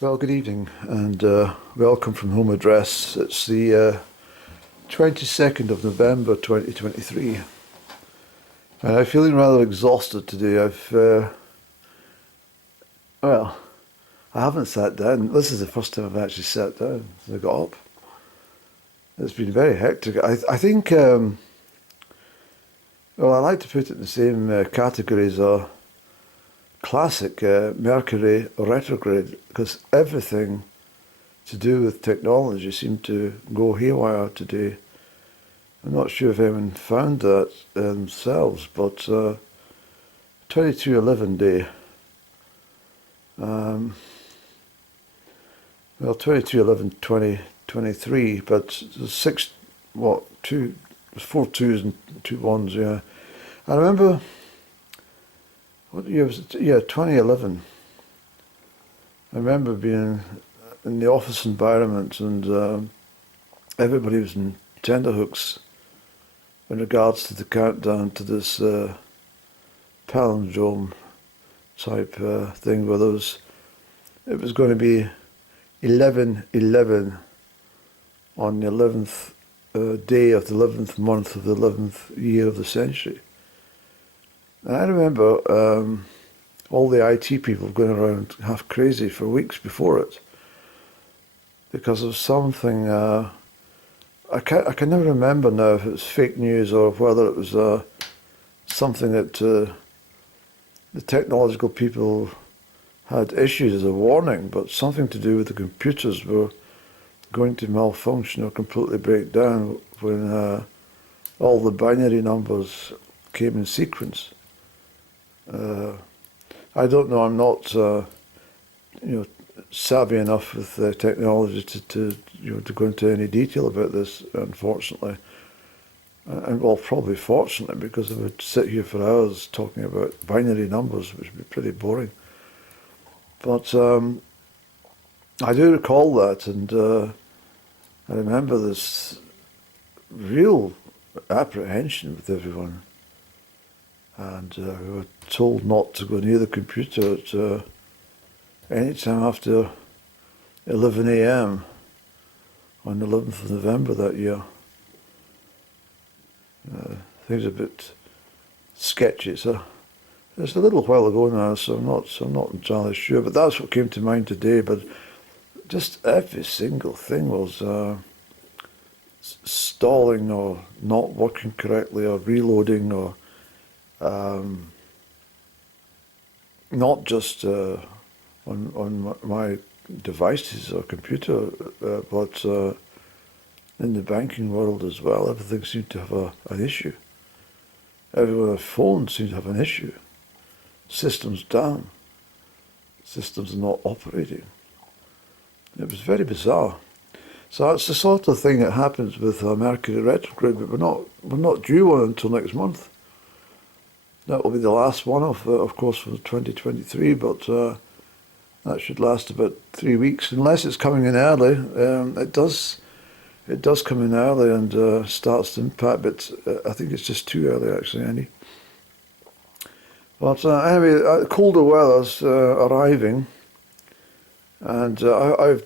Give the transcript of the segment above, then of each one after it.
Well, good evening and welcome from home address. It's the 22nd of November 2023 and I'm feeling rather exhausted today. Well, I haven't sat down. This is the first time I've actually sat down since I got up. It's been very hectic. I think, well, I like to put it in the same category as a classic Mercury retrograde, because everything to do with technology seemed to go haywire today. I'm not sure if anyone found that themselves, but 2211 day. Well, 2211-2023, but there's four twos and two ones, yeah. I remember, what year was it? Yeah, 2011. I remember being in the office environment and everybody was in tenterhooks in regards to the countdown to this palindrome type thing where it was going to be 11/11 on the 11th day of the 11th month of the 11th year of the century. And I remember all the IT people going around half crazy for weeks before it because of something. I can never remember now if it was fake news or whether it was something that the technological people had issues as a warning, but something to do with the computers were going to malfunction or completely break down when all the binary numbers came in sequence. I don't know. I'm not, savvy enough with technology to go into any detail about this. Unfortunately, and well, probably fortunately, because I would sit here for hours talking about binary numbers, which would be pretty boring. But I do recall that, and I remember this real apprehension with everyone. And we were told not to go near the computer at any time after 11 a.m. on the 11th of November that year. Things are a bit sketchy. It's a little while ago now, so I'm not entirely sure. But that's what came to mind today. But just every single thing was stalling or not working correctly or reloading or not just on my devices or computer, but in the banking world as well. Everything seemed to have an issue. Everyone on the phone seemed to have an issue. Systems down. Systems not operating. It was very bizarre. So that's the sort of thing that happens with Mercury retrograde, but we're not due one until next month. That will be the last one of course, for 2023, but that should last about 3 weeks, unless it's coming in early. It does come in early and starts to impact, but I think it's just too early, actually, Annie. But anyway, colder weather's arriving, and I've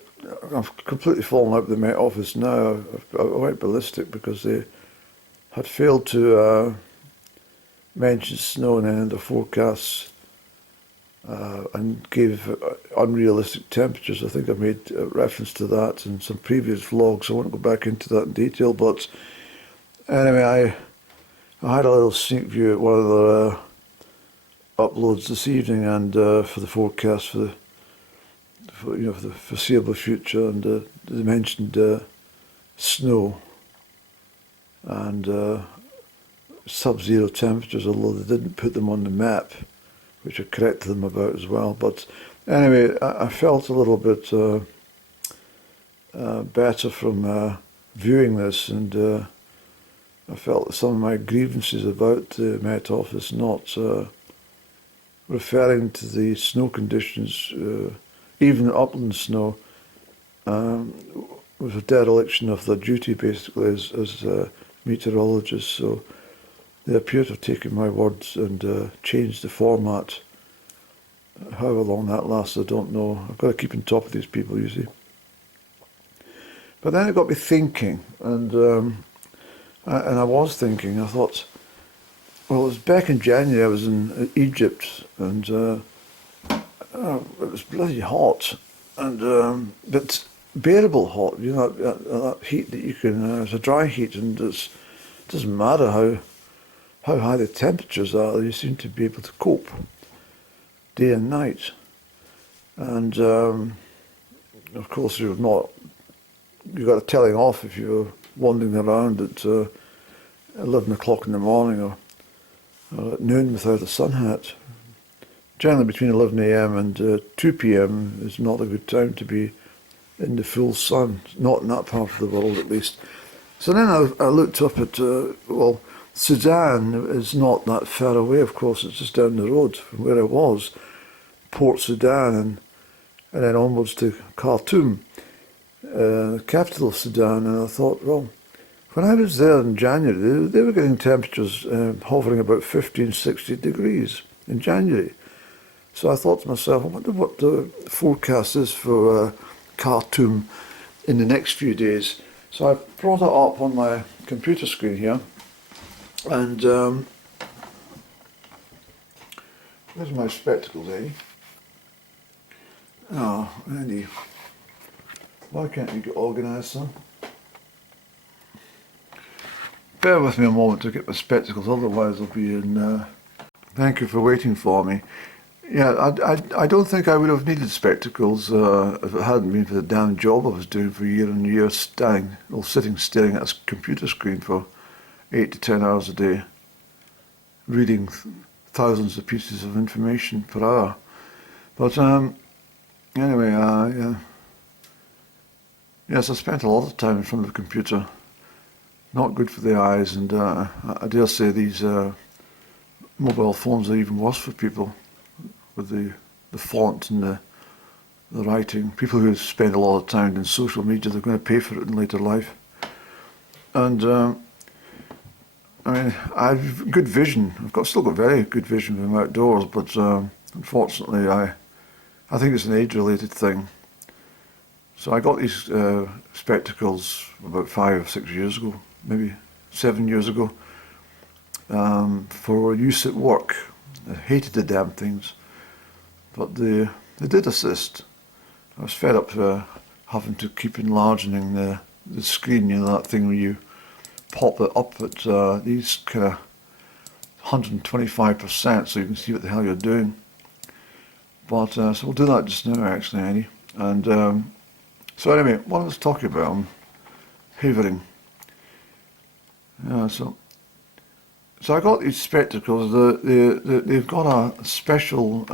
completely fallen out with the Met Office now. I went ballistic because they had failed to mentioned snow in the forecasts and gave unrealistic temperatures. I think I made reference to that in some previous vlogs. I won't go back into that in detail, but anyway, I had a little sneak view at one of the uploads this evening, and for the forecast for the foreseeable future, and they mentioned snow and sub-zero temperatures, although they didn't put them on the map, which I corrected them about as well. But anyway, I felt a little bit better from viewing this, and I felt that some of my grievances about the Met Office not referring to the snow conditions, even upland snow, was a dereliction of their duty, basically, as meteorologists. So they appear to have taken my words and changed the format However long that lasts, I don't know. I've got to keep on top of these people, you see. But then it got me thinking, and I was thinking. I thought, well, it was back in January. I was in Egypt, and it was bloody hot, and but bearable hot. You know, that heat that you can. It's a dry heat, and it doesn't matter how high the temperatures are. You seem to be able to cope day and night, and of course you're not. You got a telling off if you're wandering around at 11 o'clock in the morning or at noon without a sun hat. Generally between 11 a.m. and 2 p.m. is not a good time to be in the full sun, not in that part of the world at least. So then I looked up at, well, Sudan is not that far away, of course, it's just down the road from where I was, Port Sudan, and then onwards to Khartoum, the capital of Sudan, and I thought, well, when I was there in January, they were getting temperatures hovering about 15, 60 degrees in January. So I thought to myself, I wonder what the forecast is for Khartoum in the next few days. So I brought it up on my computer screen here, and there's my spectacles, eh? Oh, Andy, why can't you get organised, son? Bear with me a moment to get my spectacles, otherwise I'll be in... Thank you for waiting for me. Yeah, I don't think I would have needed spectacles if it hadn't been for the damn job I was doing for year and year, sitting staring at a computer screen for 8 to 10 hours a day, reading thousands of pieces of information per hour. But anyway, yeah. Yes, I spent a lot of time in front of the computer. Not good for the eyes, and I dare say these mobile phones are even worse for people with the font and the writing. People who spend a lot of time in social media, they're going to pay for it in later life. And I mean, I've good vision. Still got very good vision when I'm outdoors, but unfortunately, I think it's an age-related thing. So I got these spectacles about 5 or 6 years ago, maybe 7 years ago, for use at work. I hated the damn things, but they did assist. I was fed up having to keep enlarging the screen, you know, that thing where you pop it up at these kind of 125% so you can see what the hell you're doing. But so we'll do that just now, actually, Annie. And so anyway, what I was talking about, I'm havering. Yeah, so I got these spectacles. They've got a special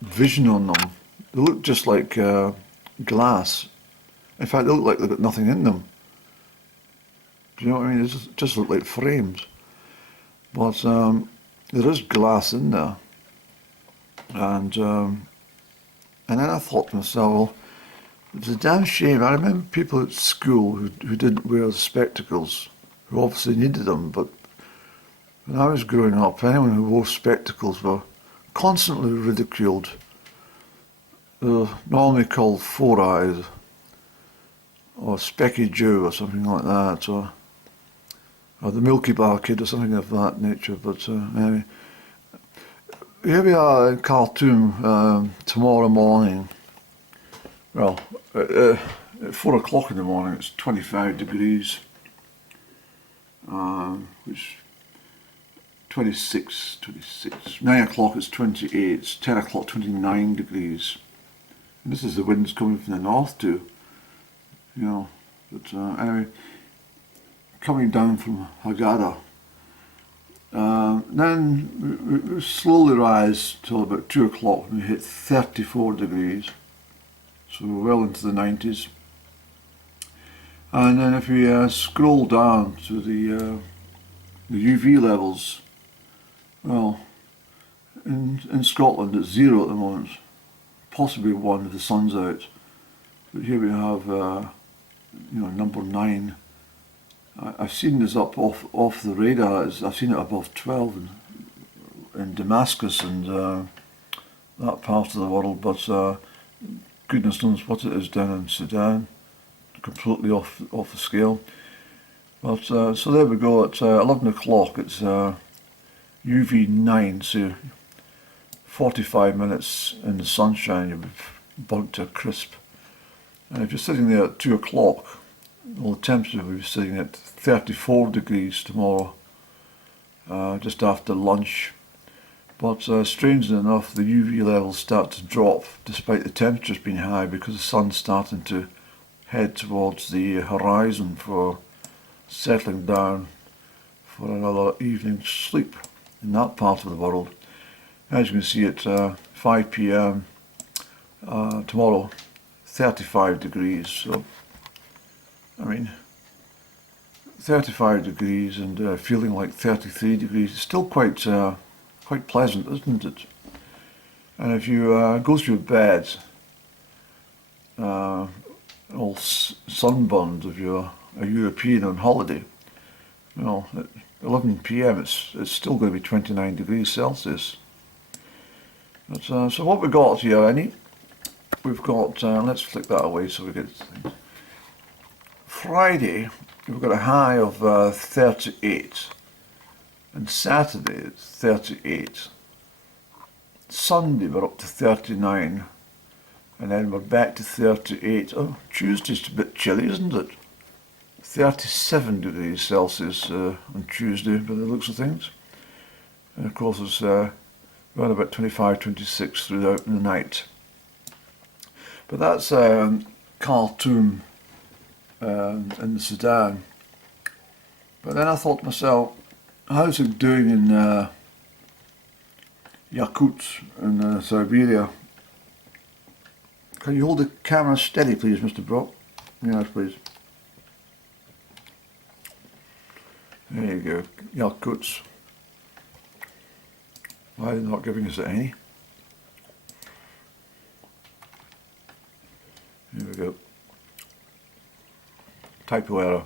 vision on them. They look just like glass. In fact, they look like they've got nothing in them. Do you know what I mean? They just look like frames. But there is glass in there. And then I thought to myself, well, it's a damn shame. I remember people at school who didn't wear spectacles, who obviously needed them, but when I was growing up, anyone who wore spectacles were constantly ridiculed. They were normally called four eyes, or Specky Joe, or something like that, or the Milky Bar Kid, or something of that nature. But anyway, here we are in Khartoum tomorrow morning. Well, at 4 o'clock in the morning, it's 25 degrees, which 26, 9 o'clock it's 28, 10 o'clock 29 degrees. And this is the winds coming from the north too, you know, but anyway, coming down from Haggadah. Then we slowly rise till about 2 o'clock when we hit 34 degrees, so we're well into the 90s. And then if we scroll down to the UV levels, well, in Scotland it's 0 at the moment, possibly 1 if the sun's out. But here we have, you know, number 9. I've seen this up off the radar. I've seen it above 12 and in Damascus and that part of the world, but goodness knows what it is down in Sudan. Completely off the scale. But so there we go. At 11 o'clock, it's UV9, so 45 minutes in the sunshine, you'll be burnt to a crisp. And if you're sitting there at 2 o'clock, well, the temperature will be sitting at 34 degrees tomorrow, just after lunch. But strangely enough, the UV levels start to drop despite the temperatures being high, because the sun's starting to head towards the horizon for settling down for another evening's sleep in that part of the world. As you can see, at 5 p.m. Tomorrow, 35 degrees. So, I mean, 35 degrees and feeling like 33 degrees. It's still quite pleasant, isn't it? And if you go to your bed all sunburned, if you're a European on holiday, well, at 11 p.m. it's still going to be 29 degrees Celsius. But, so what we got here, Annie? We've got, let's flick that away so we get things. Friday, we've got a high of 38, and Saturday it's 38. Sunday we're up to 39, and then we're back to 38. Oh, Tuesday's a bit chilly, isn't it? 37 degrees Celsius on Tuesday by the looks of things. And of course it's around about 25, 26 throughout the night. But that's Khartoum in Sudan. But then I thought to myself, how's it doing in Yakutsk in Siberia? Can you hold the camera steady, please, Mr. Brock? Yes, please. There you go, Yakutsk. Why are they not giving us any? Here we go. Typo error.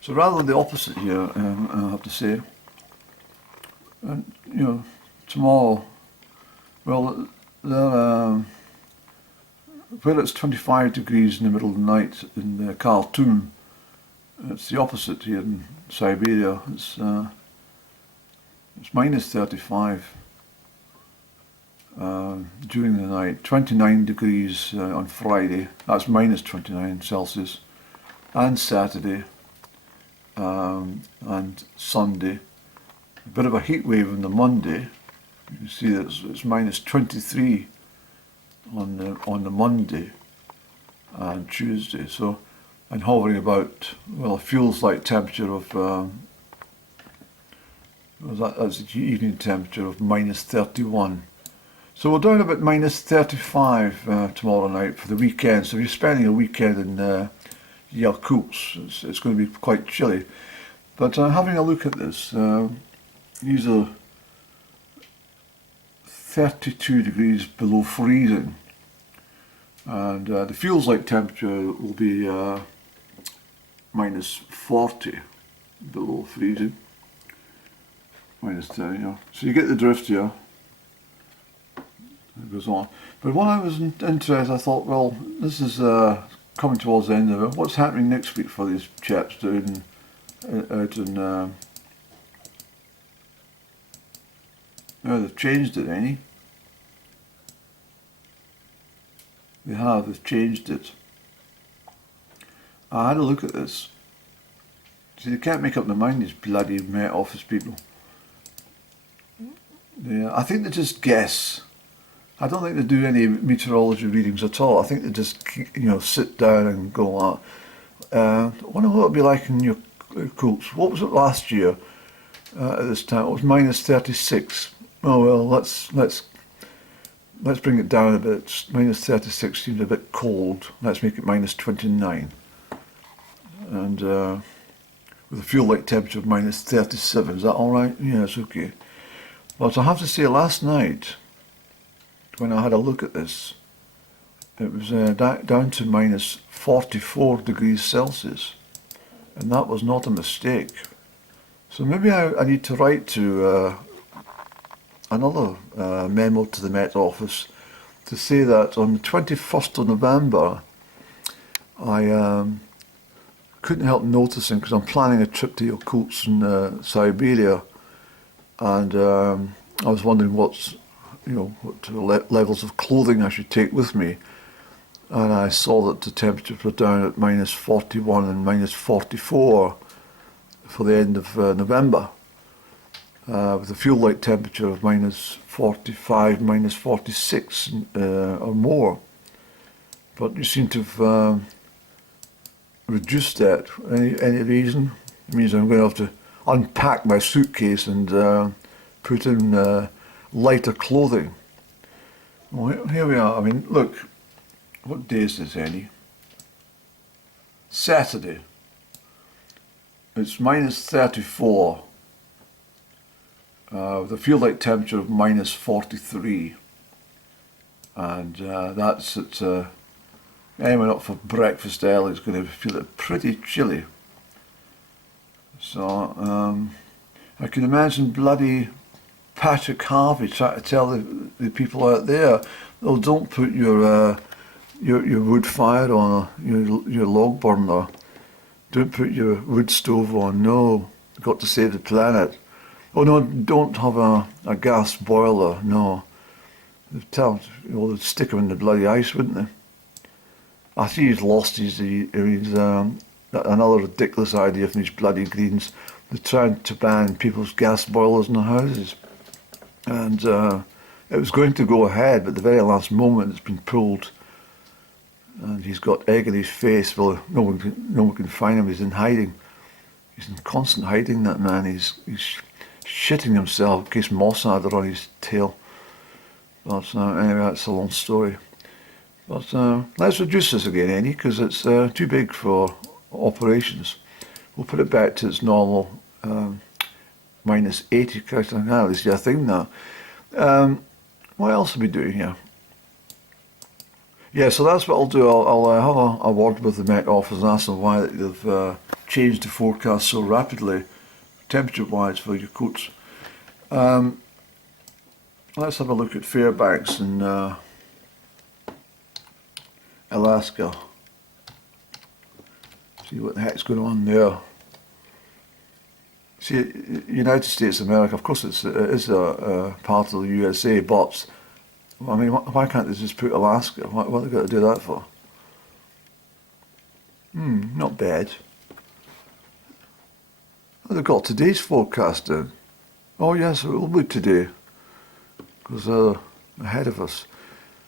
So rather the opposite here, I have to say. And you know, tomorrow, well, where it's 25 degrees in the middle of the night in Khartoum, it's the opposite here in Siberia. It's minus 35 during the night. 29 degrees on Friday. That's minus 29 Celsius, and Saturday and Sunday. A bit of a heat wave on the Monday. You can see that it's minus 23 on the Monday and Tuesday. So, and hovering about, well, it feels like temperature of that's the evening temperature of minus 31. So we're down about minus 35 tomorrow night for the weekend. So if you're spending a weekend in Yakutsk, it's going to be quite chilly. But having a look at this, these are 32 degrees below freezing, and the feels like temperature will be minus 40 below freezing. Minus 10, you know. So you get the drift here. It goes on. But when I was interested, I thought, well, this is coming towards the end of it. What's happening next week for these chaps doing out in no, they've changed it, ain't they? They've changed it. I had a look at this. See, they can't make up their mind, these bloody Met Office people. Yeah, I think they just guess. I don't think they do any meteorology readings at all. I think they just, you know, sit down and go, I wonder what it'll be like in your Yakutsk. What was it last year at this time? It was minus 36. Oh well, let's bring it down a bit. Minus 36 seems a bit cold. Let's make it minus 29. And with a fuel like temperature of minus 37. Is that all right? Yeah, it's okay. But I have to say, last night, when I had a look at this, it was down to minus 44 degrees Celsius, and that was not a mistake. So maybe I need to write to another memo to the Met Office to say that on the 21st of November, I couldn't help noticing, because I'm planning a trip to Yakutsk in Siberia, and I was wondering what levels of clothing I should take with me, and I saw that the temperatures were down at -41 and -44 for the end of November, with a fuel light temperature of -45, -46 or more. But you seem to have reduced that. Any reason? It means I'm going to have to unpack my suitcase and put in lighter clothing. Well, here we are. I mean, look, what day is this, Annie? Saturday. It's -34 with a fuel light temperature of -43, and that's at anyone up for breakfast early is going to feel it pretty chilly. So I can imagine bloody Patrick Harvey trying to tell the people out there, oh, don't put your wood fire on, your log burner. Don't put your wood stove on. No, you've got to save the planet. Oh no, don't have a gas boiler. No, they'd stick him in the bloody ice, wouldn't they? I think he's lost his another ridiculous idea from these bloody Greens. They're trying to ban people's gas boilers in their houses, and it was going to go ahead, but at the very last moment it's been pulled, and he's got egg in his face. Well, no one can find him. He's in hiding. He's in constant hiding. That man. He's shitting himself in case Mossad are on his tail. But anyway, that's a long story. But let's reduce this again, Annie, because it's too big for operations. We'll put it back to its normal -80. At least a thing now. What else are we doing here? Yeah, so that's what I'll do. I'll have a word with the Met Office and ask them why they've changed the forecast so rapidly, temperature-wise, for Yakutsk. Let's have a look at Fairbanks in Alaska. See what the heck's going on there. See, United States of America, of course it is a part of the USA, but I mean, why can't they just put Alaska? What have they got to do that for? Not bad. Oh, they've got today's forecast in. Oh yes, it will be today, because they're ahead of us.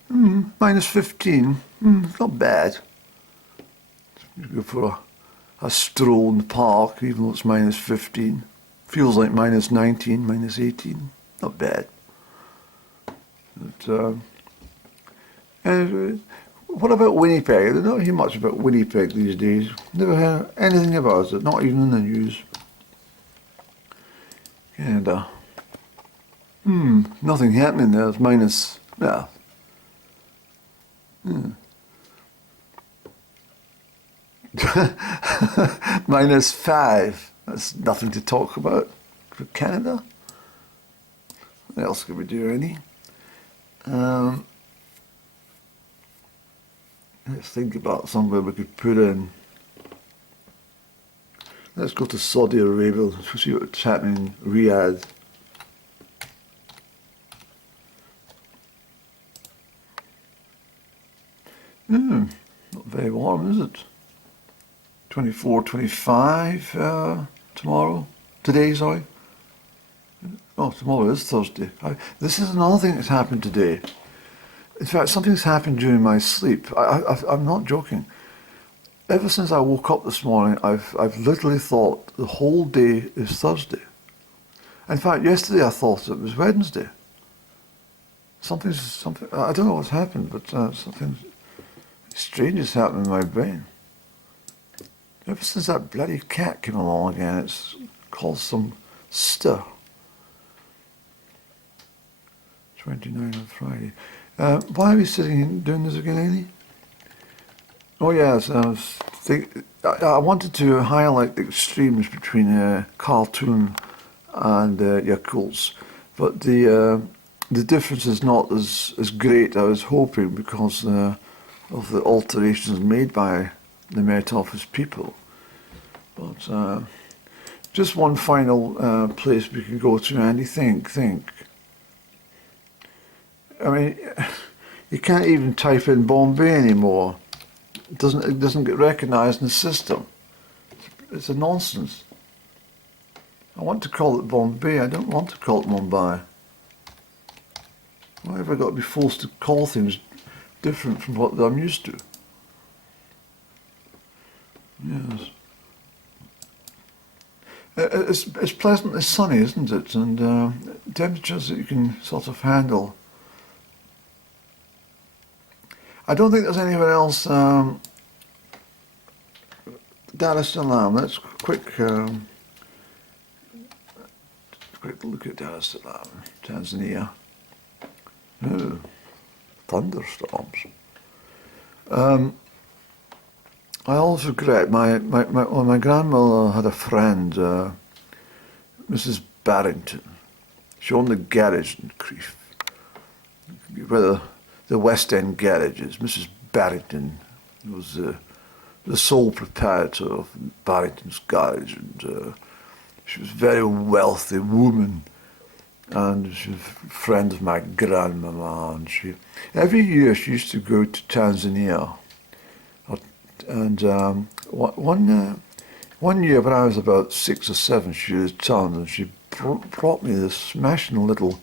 -15. Not bad. You go for a stroll in the park, even though it's -15. Feels like -19, -18. Not bad. But, what about Winnipeg? I don't hear much about Winnipeg these days. Never heard anything about it, not even in the news. Canada. Nothing happening there. It's minus, yeah. -5. That's nothing to talk about for Canada. What else could we do, Annie? Let's think about somewhere we could put in. Let's go to Saudi Arabia to see what's happening in Riyadh. Not very warm, is it? 24, 25 tomorrow. Today, sorry. Oh, tomorrow is Thursday. This is another thing that's happened today. In fact, something's happened during my sleep. I'm not joking. Ever since I woke up this morning, I've literally thought the whole day is Thursday. In fact, yesterday I thought it was Wednesday. Something. I don't know what's happened, but something strange has happened in my brain. Ever since that bloody cat came along again, it's caused some stir. 29 on Friday. Why are we sitting and doing this again, Amy? Oh yes, I wanted to highlight the extremes between Khartoum and Yakutsk, but the the difference is not as great as I was hoping because of the alterations made by the Met Office people. But just one final place we can go to, Andy. Think. I mean, you can't even type in Bombay anymore. It doesn't get recognised in the system. It's a nonsense. I want to call it Bombay. I don't want to call it Mumbai. Why have I got to be forced to call things different from what I'm used to? Yes. It's pleasantly sunny, isn't it? And temperatures that you can sort of handle. I don't think there's anywhere else. Dar es Salaam. Let's quick look at Dar es Salaam, Tanzania. Oh, thunderstorms. I always regret my grandmother had a friend, Mrs. Barrington. She owned the garage in Crieff, where the West End garage is. Mrs. Barrington was the sole proprietor of Barrington's garage, and she was a very wealthy woman, and she was a friend of my grandmama. And every year she used to go to Tanzania. And one year when I was about 6 or 7, she returned and she brought me this smashing little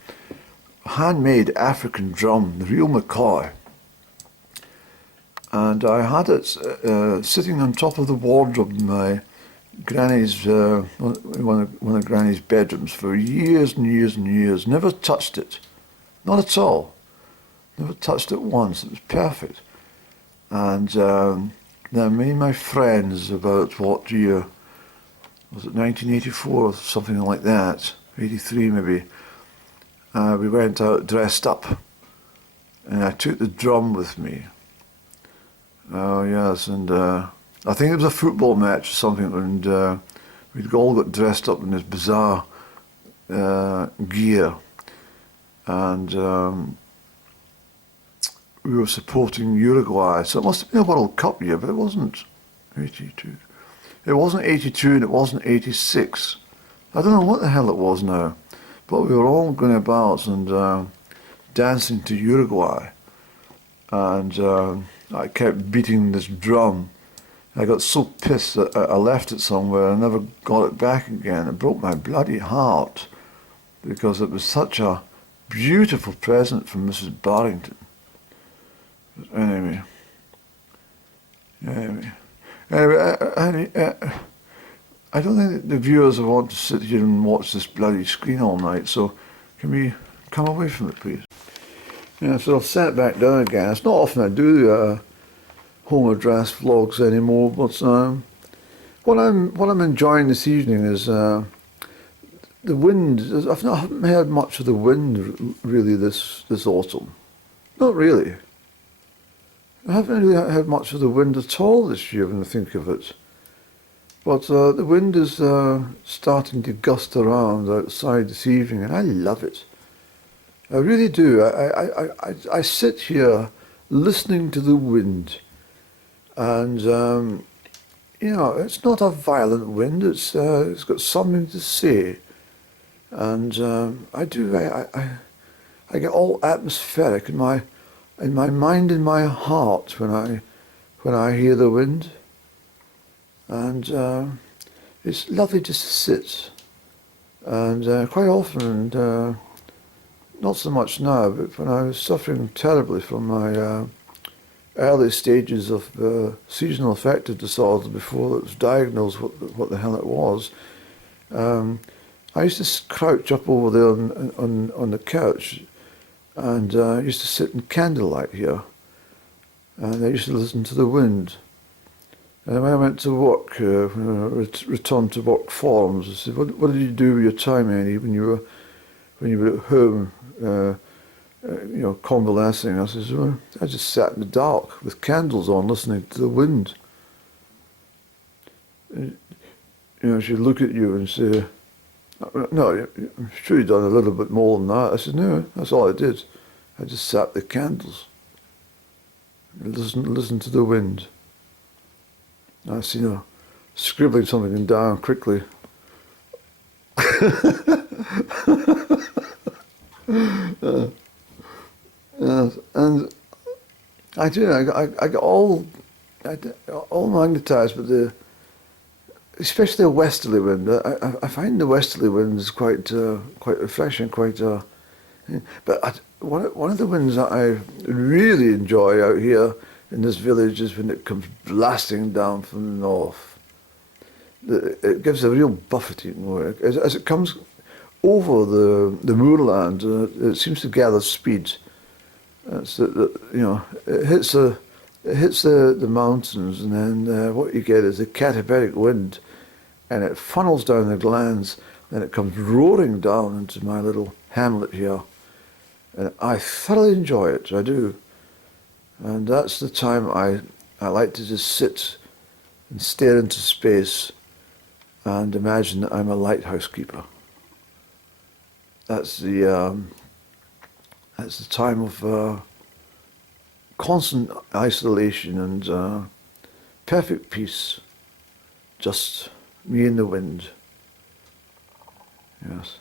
handmade African drum, the real McCoy. And I had it sitting on top of the wardrobe in my granny's, one of Granny's bedrooms for years and years and years. Never touched it, not at all. Never touched it once. It was perfect. And then me and my friends, about what year, was it 1984 or something like that, 83 maybe, we went out dressed up, and I took the drum with me. Oh yes, and I think it was a football match or something, and we'd all got dressed up in this bizarre gear, and we were supporting Uruguay, so it must have been a World Cup year, but it wasn't 82. It wasn't 82 and it wasn't 86. I don't know what the hell it was now, but we were all going about and dancing to Uruguay, and I kept beating this drum. I got so pissed that I left it somewhere and never got it back again. It broke my bloody heart because it was such a beautiful present from Mrs. Barrington. But anyway, I don't think that the viewers will want to sit here and watch this bloody screen all night, so can we come away from it, please? Yeah, so I've sat back down again. It's not often I do home address vlogs anymore, but what I'm enjoying this evening is the wind. I haven't heard much of the wind really this autumn. Not really. I haven't really had much of the wind at all this year when I think of it. But the wind is starting to gust around outside this evening, and I love it. I really do. I sit here listening to the wind, and you know, it's not a violent wind. It's got something to say, and I get all atmospheric in my mind and my heart when I hear the wind, and it's lovely just to sit, and quite often, and not so much now, but when I was suffering terribly from my early stages of seasonal affective disorder before it was diagnosed what the hell it was, I used to crouch up over there on the couch, and I used to sit in candlelight here, and I used to listen to the wind. And when I went to work, when I returned to work forums, I said, "What did you do with your time, Annie, when you were at home, you know, convalescing?" I said, "Well, I just sat in the dark with candles on, listening to the wind." And, you know, she'd look at you and say, No, I'm sure you've done a little bit more than that. I said, no, that's all I did. I just sat the candles, listen to the wind. I was, scribbling something down quickly. And I do. I got all magnetized, but especially a westerly wind. I find the westerly winds quite refreshing, but one of the winds that I really enjoy out here in this village is when it comes blasting down from the north. It gives a real buffeting as it comes over the moorland. It seems to gather speed. It hits the mountains, and then what you get is a catabaric wind, and it funnels down the glens, and it comes roaring down into my little hamlet here. And I thoroughly enjoy it, I do. And that's the time I like to just sit and stare into space and imagine that I'm a lighthouse keeper. That's the time of constant isolation and perfect peace. Just me and the wind. Yes.